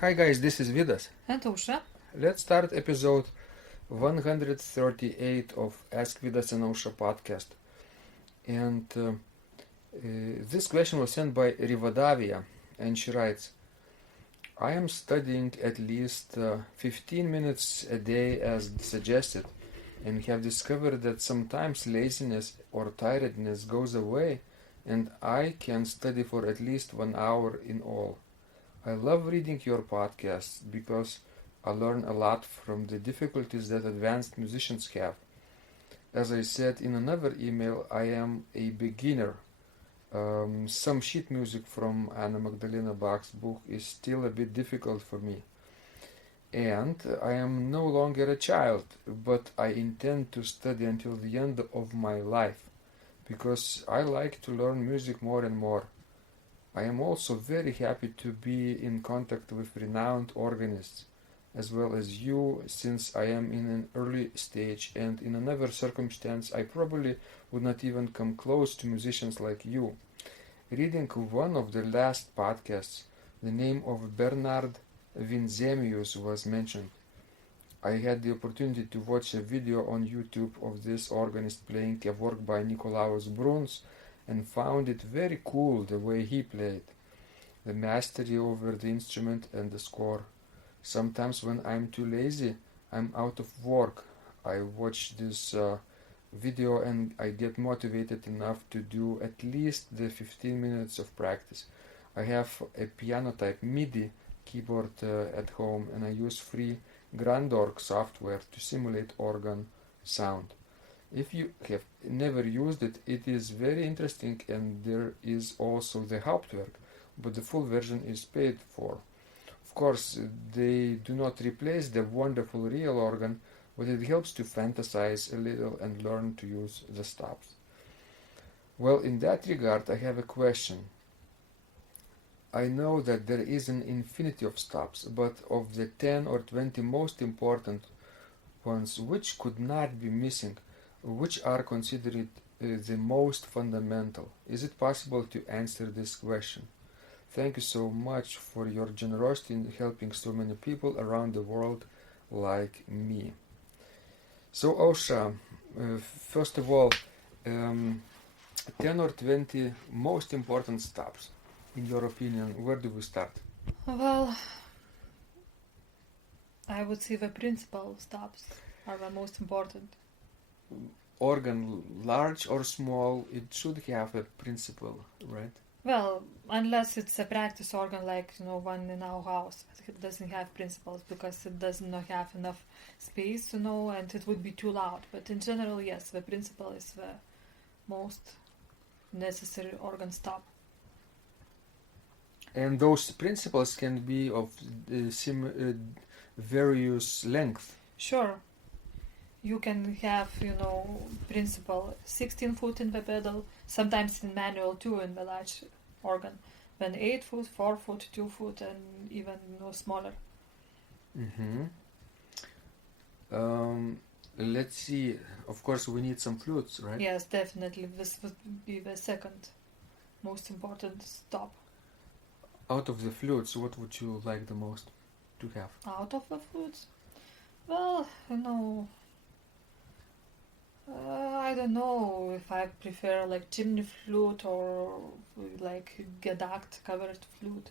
Hi guys, this is Vidas. And Ausra. Let's start episode 138 of Ask Vidas and Ausra podcast. And this question was sent by Rivadavia, and she writes, I am studying at least 15 minutes a day as suggested, and have discovered that sometimes laziness or tiredness goes away, and I can study for at least 1 hour in all. I love reading your podcasts because I learn a lot from the difficulties that advanced musicians have. As I said in another email, I am a beginner. Some sheet music from Anna Magdalena Bach's book is still a bit difficult for me. And I am no longer a child, but I intend to study until the end of my life, because I like to learn music more and more. I am also very happy to be in contact with renowned organists, as well as you, since I am in an early stage, and in another circumstance I probably would not even come close to musicians like you. Reading one of the last podcasts, the name of Bernard Winsemius was mentioned. I had the opportunity to watch a video on YouTube of this organist playing a work by Nikolaus Bruhns, and found it very cool the way he played, the mastery over the instrument and the score. Sometimes when I'm too lazy, I'm out of work, I watch this video and I get motivated enough to do at least the 15 minutes of practice. I have a piano type MIDI keyboard at home, and I use free Grandorgue software to simulate organ sound. If you have never used it, it is very interesting, and there is also the Hauptwerk, but the full version is paid for. Of course, they do not replace the wonderful real organ, but it helps to fantasize a little and learn to use the stops. Well, in that regard, I have a question. I know that there is an infinity of stops, but of the 10 or 20 most important ones, which could not be missing, which are considered the most fundamental? Is it possible to answer this question? Thank you so much for your generosity in helping so many people around the world like me. So, Ausra, first of all, 10 or 20 most important stops, in your opinion, where do we start? Well, I would say the principal stops are the most important. Organ, large or small, it should have a principle, right? Well, unless it's a practice organ like, one in our house. It doesn't have principles because it does not have enough space, and it would be too loud. But in general, yes, the principal is the most necessary organ stop. And those principles can be of various length. Sure. You can have, principal 16 foot in the pedal, sometimes in manual too in the large organ, then 8 foot, 4 foot, 2 foot, and even smaller. Let's see, of course we need some flutes, right? Yes, definitely. This would be the second most important stop. Out of the flutes, what would you like the most to have? Out of the flutes? Well, I don't know if I prefer like chimney flute or like Gedacht covered flute.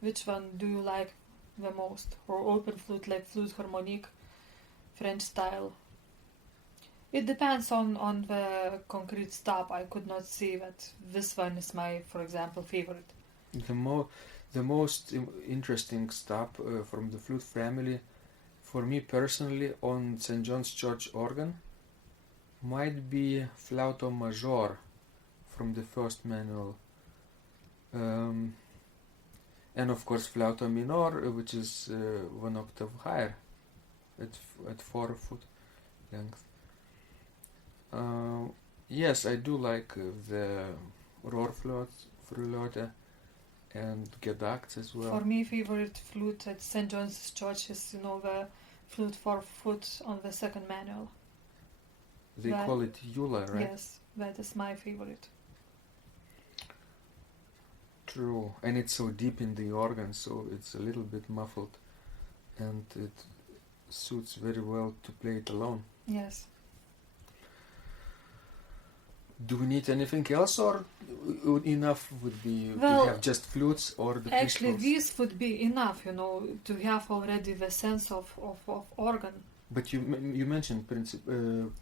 Which one do you like the most? Or open flute like flute harmonique, French style? It depends on the concrete stop. I could not say that this one is my, for example, favorite. The most interesting stop from the flute family, for me personally, on St. John's Church organ, might be flauto major from the first manual, and of course flauto minor, which is 1 octave higher at 4 foot length. Yes, I do like the Rohrflöte and Gedacht as well. For me, favorite flute at St. John's Church is the flute 4 foot on the second manual. They call it Eula, right? Yes, that is my favorite. True, and it's so deep in the organ, so it's a little bit muffled, and it suits very well to play it alone. Yes. Do we need anything else, or enough would be Well, to have just flutes or the Actually, principals? this would be enough, to have already the sense of organ. But you mentioned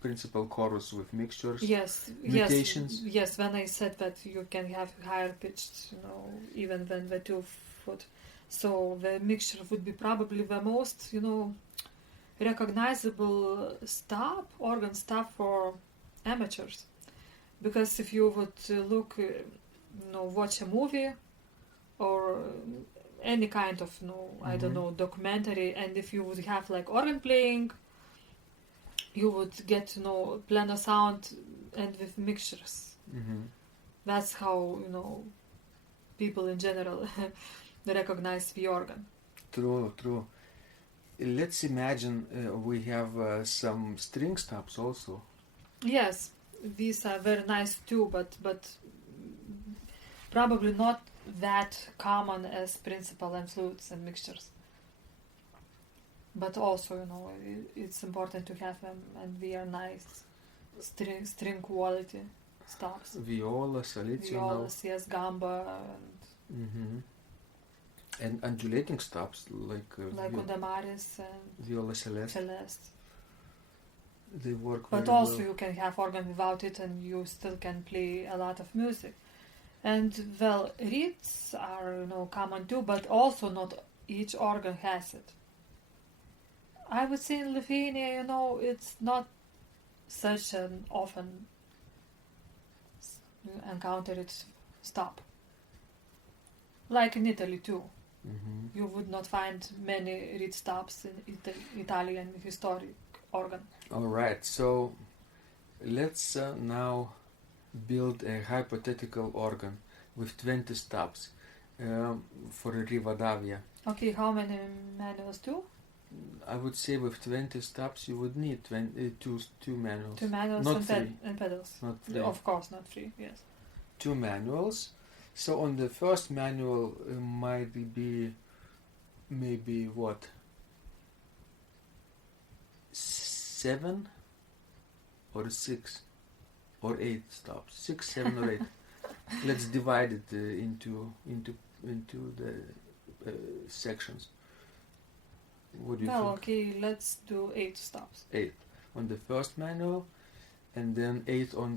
principal chorus with mixtures. Yes, Mutations? Yes. When I said that you can have higher pitched, even than the 2-foot, so the mixture would be probably the most, recognizable organ stop for amateurs, because if you would look, watch a movie or any kind of, I don't know, documentary, and if you would have like organ playing, you would get planar sound and with mixtures. That's how people in general recognize the organ. True. Let's imagine we have some string stops also. Yes, these are very nice too, but probably not that common as principal and flutes and mixtures. But also, it's important to have them, and they are nice string quality stops. Violas, alicional. Violas, yes, gamba, and undulating stops like Undamaris and viola celeste. They work but very also well. you can have organ without it, and you still can play a lot of music. And well, reeds are common too, but also not each organ has it. I would say in Lithuania, it's not such an often encountered stop. Like in Italy too. You would not find many reed stops in Italian historic organ. Alright, so let's now build a hypothetical organ with 20 stops for Rivadavia. Okay, how many manuals too? I would say with 20 stops you would need two manuals. 2 manuals Not and, three. And pedals. Not 3. Of course, not 3, yes. 2 manuals. So on the first manual might be maybe what? 7 or 6 or 8 stops. 6, 7 or 8. Let's divide it into the sections. What do you think? Okay, let's do 8 stops. 8 on the first manual, and then 8 on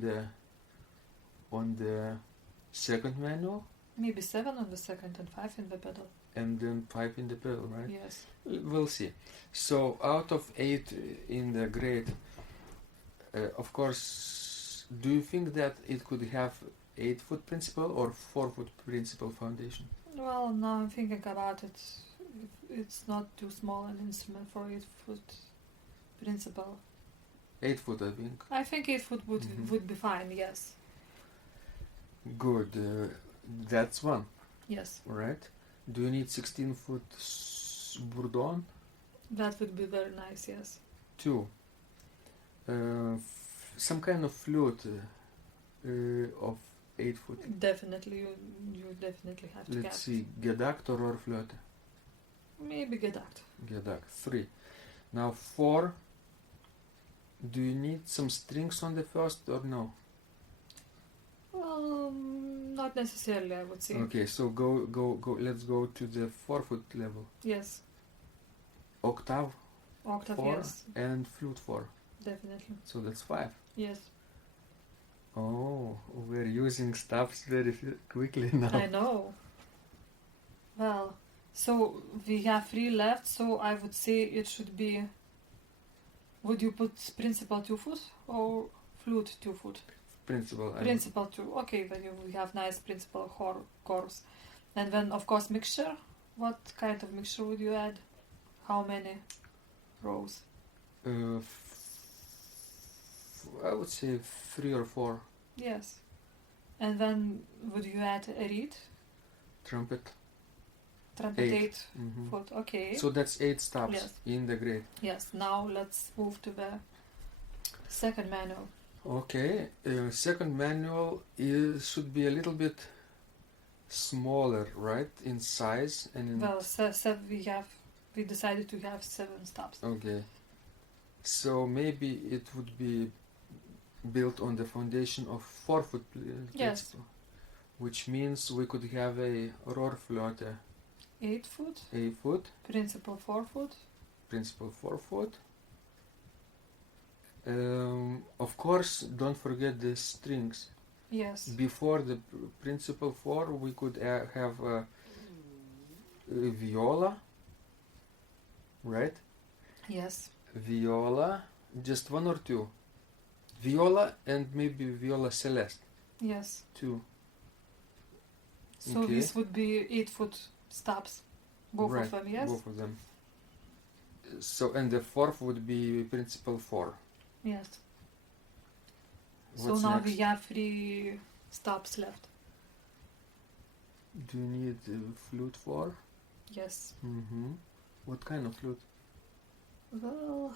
the second manual. Maybe 7 on the second and 5 in the pedal. And then 5 in the pedal, right? Yes. We'll see. So out of 8 in the grade, of course, do you think that it could have 8-foot principal or 4-foot principal foundation? Well, now I'm thinking about it. It's not too small an instrument for 8-foot principal. 8-foot, I think. I think 8-foot would be fine, yes. Good. That's one. Yes. Right. Do you need 16-foot bourdon? That would be very nice, yes. 2. Some kind of flute of 8-foot. Definitely, you definitely have to Let's see, gedacht or flute? Maybe gedacht. Gedacht. 3. Now 4. Do you need some strings on the first or no? Well, not necessarily, I would say. Okay, so go. Let's go to the 4-foot level. Yes. Octave Octave, 4 yes. and flute 4. Definitely. So that's 5. Yes. Oh, we're using stops very quickly now. I know. Well, so we have 3 left, so I would say it should be... Would you put principal 2-foot or flute 2-foot? Principal. Principal 2. Okay, then you will have nice principal chorus. And then, of course, mixture. What kind of mixture would you add? How many rows? I would say 3 or 4. Yes. And then would you add a reed? Trumpet. Trumpet 8 foot. Okay. So that's 8 stops Yes. in the grade. Yes. Now let's move to the second manual. Okay. Second manual should be a little bit smaller, right, in size and in. Well, we decided to have 7 stops. Okay. So maybe it would be built on the foundation of 4-foot Yes. principle, which means we could have a Rohrflöte 8 foot, 8 foot, principal 4 foot. principal 4 foot. Of course, don't forget the strings. Yes. Before the principal 4, we could have a viola, right? Yes. Viola, just 1 or 2. Viola and maybe viola celeste, Yes. 2. So Okay. this would be 8 foot stops. Both Right, of them, yes? both of them. So, and the 4th would be principal 4. Yes. What's so now next? we have 3 stops left. Do you need flute 4? Yes. Mm-hmm. What kind of flute? Well,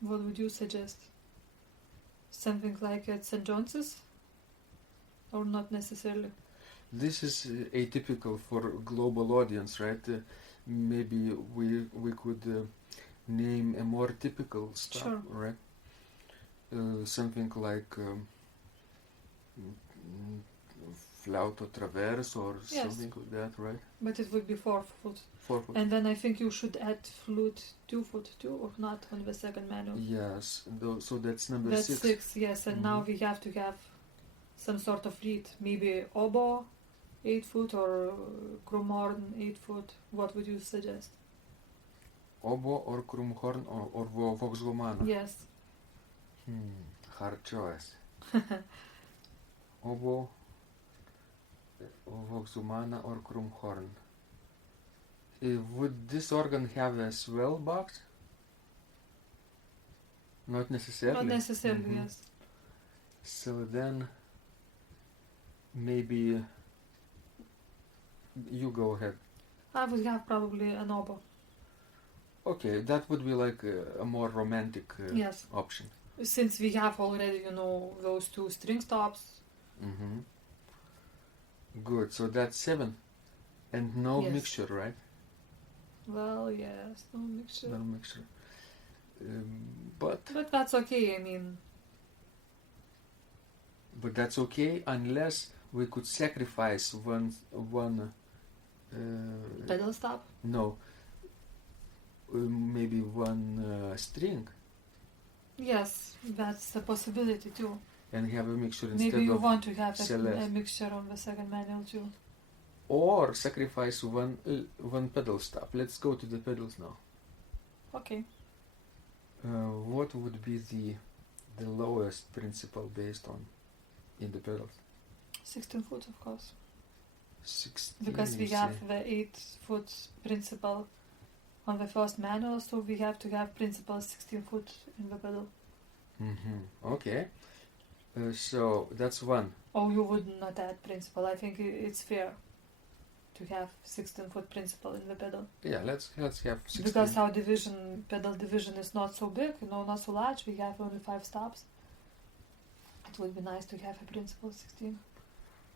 what would you suggest? Something like at St. John's? Or not necessarily? This is atypical for global audience, right? Maybe we could name a more typical stuff, Sure. right? Something like flauto traverse or Yes. something like that, right? But it would be 4 foot. 4 foot. And then I think you should add flute 2 foot too, or not on the second manual. Yes, so that's number That's 6. 6, yes. And now Mhm. we have to have some sort of reed. Maybe oboe 8 foot or krumhorn 8 foot. What would you suggest? Oboe or krumhorn or voxhumana? Yes. Hard choice. Oboe, voxhumana or krumhorn. Would this organ have a swell box? Not necessarily. Not necessarily, Mhm. yes. So then, maybe you go ahead. I would have probably an oboe. Okay, that would be like a more romantic Yes. option. Since we have already, those 2 string stops. Mm-hmm. Good. So that's 7, and no Yes. mixture, right? Well, yes, no mixture. No mixture. But But that's okay, I mean, that's okay unless we could sacrifice one. pedal stop. No. Maybe one string Yes, that's a possibility too. and have a mixture instead Maybe you of, want to have a celeste. mixture on the second manual too. or sacrifice one pedal stop. Let's go to the pedals now. Okay. What would be the lowest principle based on in the pedals? 16 foot, of course. 16. Because we you have say? the 8 foot principle on the first manual, so we have to have principle 16 foot in the pedal. Mm-hmm. Okay. So that's 1. Or you would not add principle. I think it's fair to have 16 foot principle in the pedal. Yeah, let's have 16. Because our pedal division is not so big, not so large, we have only 5 stops. It would be nice to have a principle 16.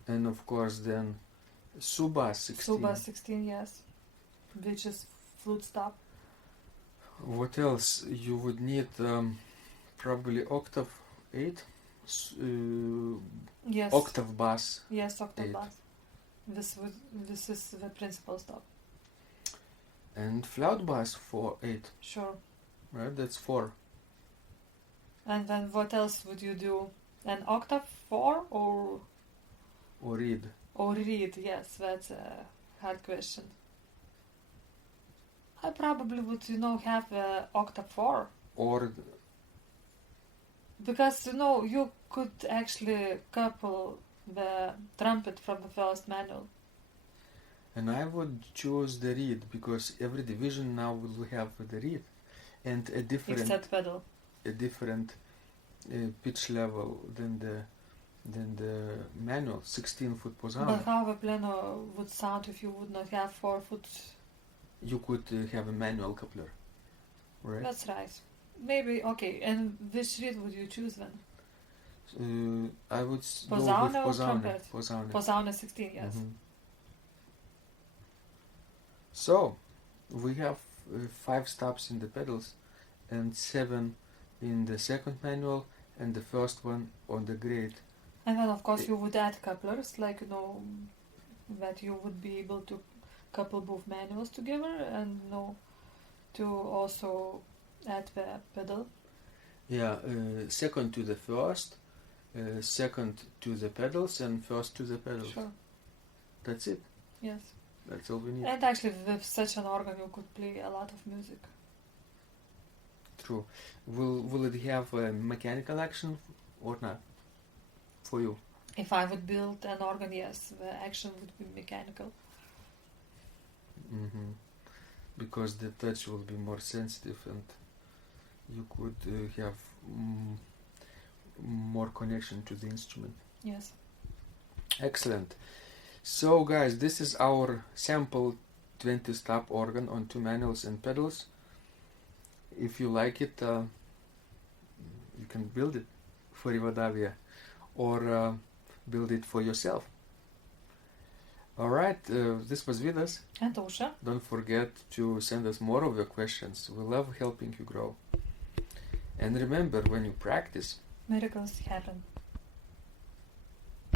And of course then Suba 16. Suba 16, yes. Which is flute stop. What else? You would need probably octave 8. Yes. Octave bass. Yes, octave 8. bass. This is the principal stop. And flute bass for 8. Sure. Right? That's 4. And then what else would you do? An octave 4 or reed. reed? Yes, that's a hard question. I probably would, have octave 4. Or Because, you could actually couple the trumpet from the first manual. and I would choose the reed because every division now will have the reed and a different Except pedal. pitch level than the manual 16-foot But posana. how the piano would sound if you would not have 4 foot? You could have a manual coupler, right? That's right. Maybe, okay. And which reed would you choose then? I would go with Posaune or posaune. trumpet? Posaune. Posaune 16, yes. Mhm. So, we have 5 stops in the pedals and 7 in the second manual and the first one on the grade. And then, of course, you would add couplers, like, that you would be able to couple both manuals together and, to also add the pedal. Yeah, second to the first, second to the pedals, and first to the pedals. Sure. That's it. Yes. That's all we need. And actually, with such an organ, you could play a lot of music. True. Will it have a mechanical action or not? For you? If I would build an organ, yes, the action would be mechanical. Mm-hmm. Because the touch will be more sensitive and you could have more connection to the instrument. Yes. Excellent. So guys, this is our sample 20 stop organ on 2 manuals and pedals. If you like it, you can build it for Rivadavia or build it for yourself. Alright, this was Vidas. And Ausra. Don't forget to send us more of your questions. We love helping you grow. And remember, when you practice, Miracles happen.